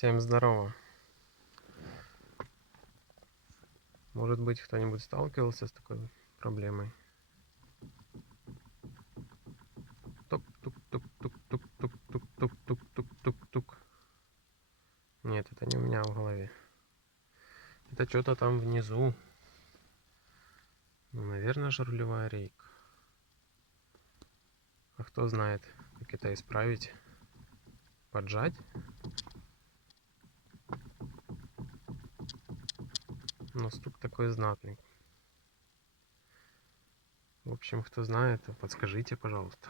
Всем здорово. Может быть, кто-нибудь сталкивался с такой проблемой? Тук-тук-тук-тук-тук-тук-тук-тук-тук-тук. Нет, это не у меня в голове. Это что-то там внизу. Ну, наверное же рулевая рейка. А кто знает, как это исправить? Поджать? Но стук такой знатный. В общем, кто знает, подскажите, пожалуйста.